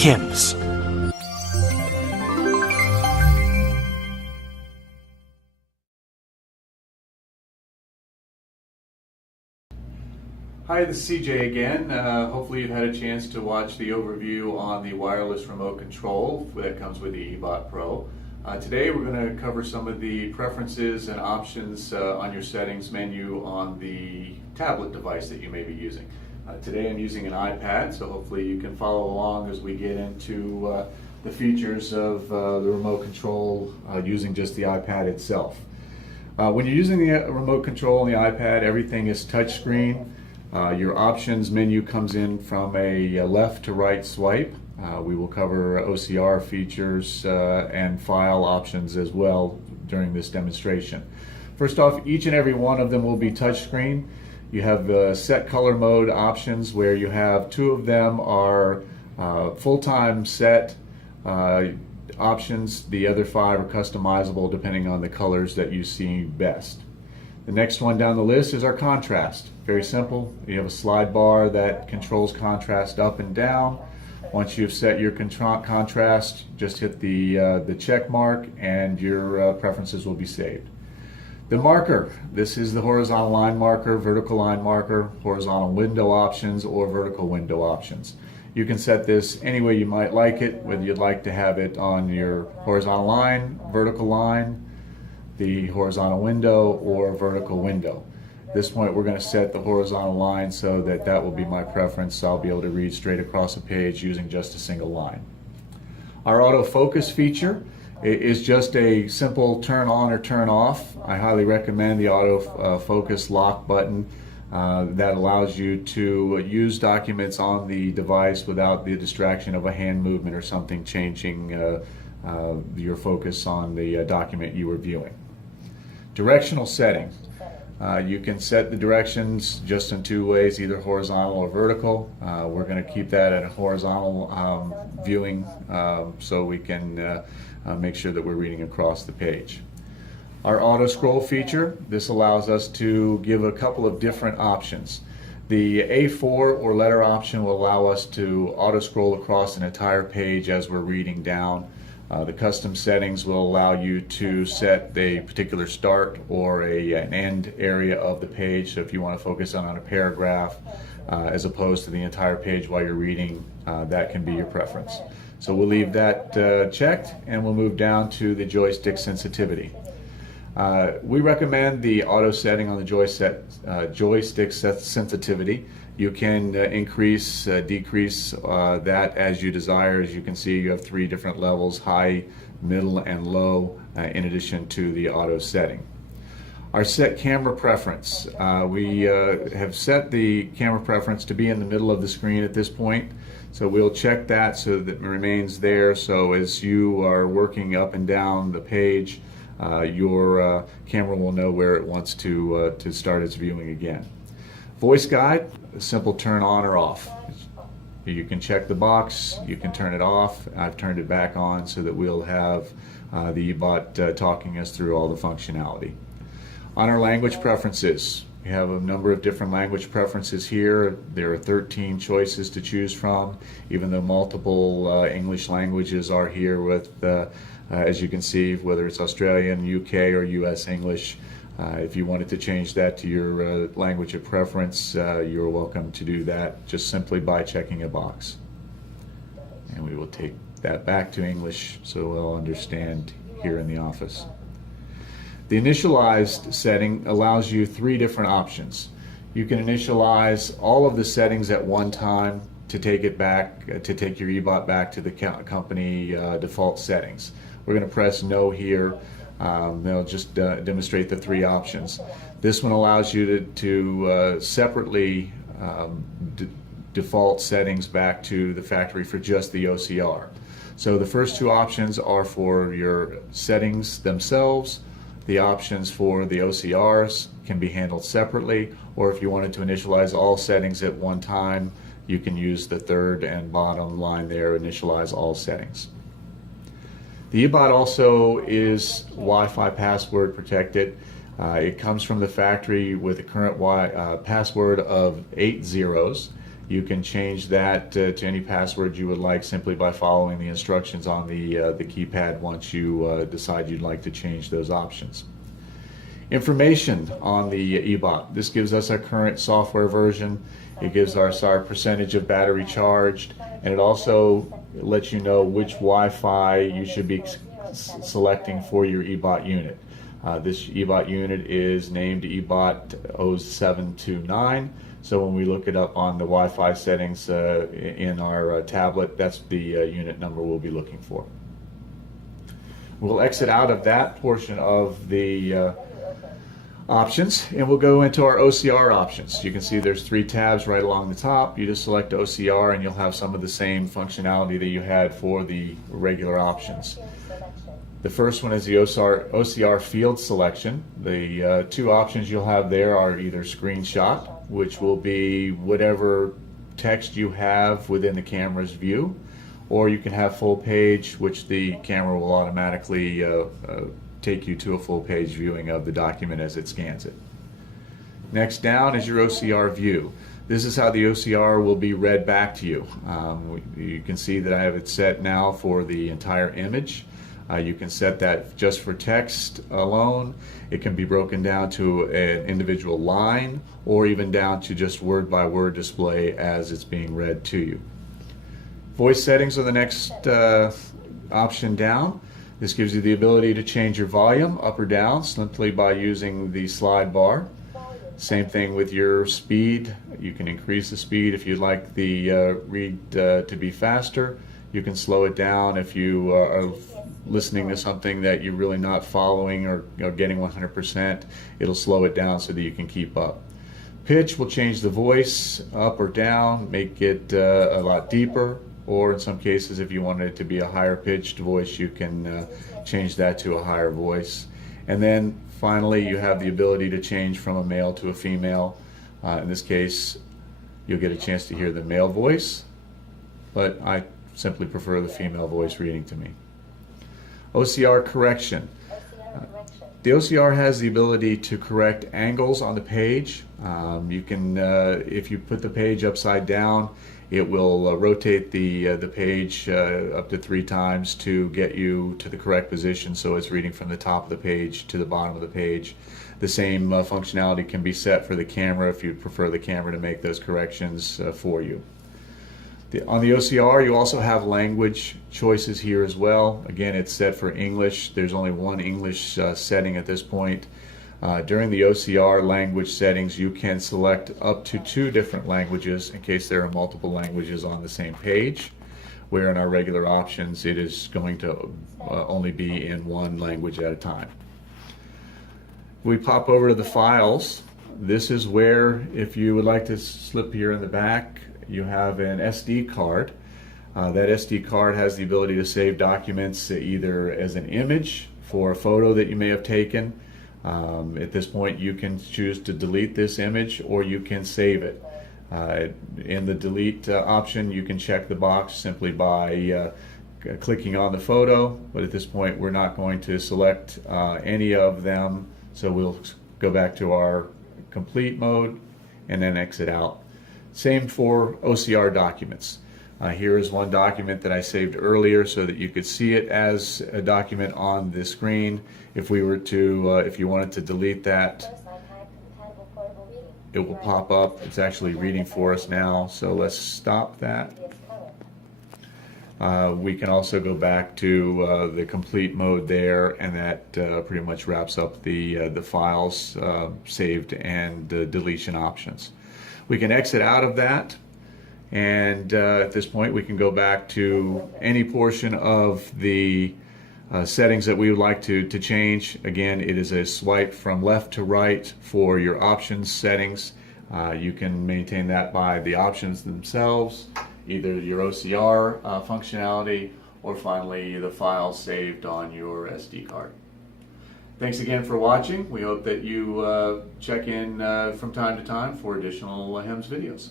hymns. Hi, this is CJ again. Hopefully you've had a chance to watch the overview on the wireless remote control that comes with the eBot Pro. Today we're going to cover some of the preferences and options on your settings menu on the tablet device that you may be using. Today I'm using an iPad, so hopefully you can follow along as we get into the features of the remote control using just the iPad itself. When you're using the remote control on the iPad, everything is touchscreen. Your options menu comes in from a left to right swipe. We will cover OCR features and file options as well during this demonstration. First off, each and every one of them will be touchscreen. You have set color mode options where you have two of them are full-time set options. The other five are customizable depending on the colors that you see best. The next one down the list is our contrast. Very simple. You have a slide bar that controls contrast up and down. Once you've set your contrast, just hit the check mark and your preferences will be saved. The marker. This is the horizontal line marker, vertical line marker, horizontal window options, or vertical window options. You can set this any way you might like it, whether you'd like to have it on your horizontal line, vertical line, the horizontal window, or vertical window. At this point we're going to set the horizontal line so that will be my preference, so I'll be able to read straight across a page using just a single line. Our autofocus feature is just a simple turn on or turn off. I highly recommend the autofocus lock button that allows you to use documents on the device without the distraction of a hand movement or something changing your focus on the document you were viewing. Directional settings. You can set the directions just in two ways, either horizontal or vertical. We're going to keep that at a horizontal viewing so we can make sure that we're reading across the page. Our auto scroll feature, this allows us to give a couple of different options. The A4 or letter option will allow us to auto scroll across an entire page as we're reading down. The custom settings will allow you to set a particular start or an end area of the page. So if you want to focus on a paragraph as opposed to the entire page while you're reading, that can be your preference. So we'll leave that checked and we'll move down to the joystick sensitivity. We recommend the auto setting on the joystick sensitivity. You can increase, decrease that as you desire. As you can see, you have three different levels: high, middle, and low, in addition to the auto setting. Our set camera preference. We have set the camera preference to be in the middle of the screen at this point. So we'll check that so that it remains there. So as you are working up and down the page, your camera will know where it wants to start its viewing again. Voice guide, a simple turn on or off. You can check the box, you can turn it off. I've turned it back on so that we'll have the eBot talking us through all the functionality. On our language preferences, we have a number of different language preferences here. There are 13 choices to choose from, even though multiple English languages are here with, as you can see, whether it's Australian, UK, or US English. If you wanted to change that to your language of preference, you're welcome to do that just simply by checking a box. And we will take that back to English so we'll understand here in the office. The initialized setting allows you three different options. You can initialize all of the settings at one time to take it back, to take your eBot back to the company default settings. We're going to press no here. They'll just demonstrate the three options. This one allows you to separately default settings back to the factory for just the OCR. So the first two options are for your settings themselves. The options for the OCRs can be handled separately, or if you wanted to initialize all settings at one time, you can use the third and bottom line there, initialize all settings. The eBot also is Wi-Fi password protected. It comes from the factory with a current password of 8 zeros. You can change that to any password you would like simply by following the instructions on the keypad once you decide you'd like to change those options. Information on the eBot. This gives us our current software version. It gives us our percentage of battery charged, and it also lets you know which Wi-Fi you should be selecting for your eBot unit. This eBot unit is named eBot 0729. So when we look it up on the Wi-Fi settings in our tablet, that's the unit number we'll be looking for. We'll exit out of that portion of the options, and we'll go into our OCR options. You can see there's 3 tabs right along the top. You just select OCR and you'll have some of the same functionality that you had for the regular options. The first one is the OCR field selection. The 2 options you'll have there are either screenshot, which will be whatever text you have within the camera's view, or you can have full page, which the camera will automatically take you to a full page viewing of the document as it scans it. Next down is your OCR View. This is how the OCR will be read back to you. You can see that I have it set now for the entire image. You can set that just for text alone. It can be broken down to an individual line or even down to just word by word display as it's being read to you. Voice settings are the next option down. This gives you the ability to change your volume up or down simply by using the slide bar. Same thing with your speed. You can increase the speed if you'd like the read to be faster. You can slow it down if you are listening to something that you're really not following or getting 100%. It'll slow it down so that you can keep up. Pitch will change the voice up or down, make it a lot deeper, or in some cases if you wanted it to be a higher pitched voice, you can change that to a higher voice. And then finally you have the ability to change from a male to a female. In this case you'll get a chance to hear the male voice, but I simply prefer the female voice reading to me. OCR Correction. The OCR has the ability to correct angles on the page. You can, if you put the page upside down, it will rotate the page up to 3 times to get you to the correct position, so it's reading from the top of the page to the bottom of the page. The same functionality can be set for the camera if you prefer the camera to make those corrections for you. On the OCR, you also have language choices here as well. Again, it's set for English. There's only one English setting at this point. During the OCR language settings, you can select up to 2 different languages in case there are multiple languages on the same page, where in our regular options it is going to only be in 1 language at a time. We pop over to the files. This is where, if you would like to slip here in the back, you have an SD card. That SD card has the ability to save documents either as an image for a photo that you may have taken. At this point you can choose to delete this image or you can save it. In the delete option you can check the box simply by clicking on the photo, but at this point we're not going to select any of them, so we'll go back to our complete mode and then exit out. Same for OCR documents. Here is one document that I saved earlier so that you could see it as a document on the screen. If we were to, if you wanted to delete that, it will pop up. It's actually reading for us now, so let's stop that. We can also go back to the complete mode there, and that pretty much wraps up the files saved and deletion options. We can exit out of that, and at this point we can go back to any portion of the settings that we would like to change. Again, it is a swipe from left to right for your options settings. You can maintain that by the options themselves, either your OCR functionality, or finally the file saved on your SD card. Thanks again for watching. We hope that you check in from time to time for additional HEMS videos.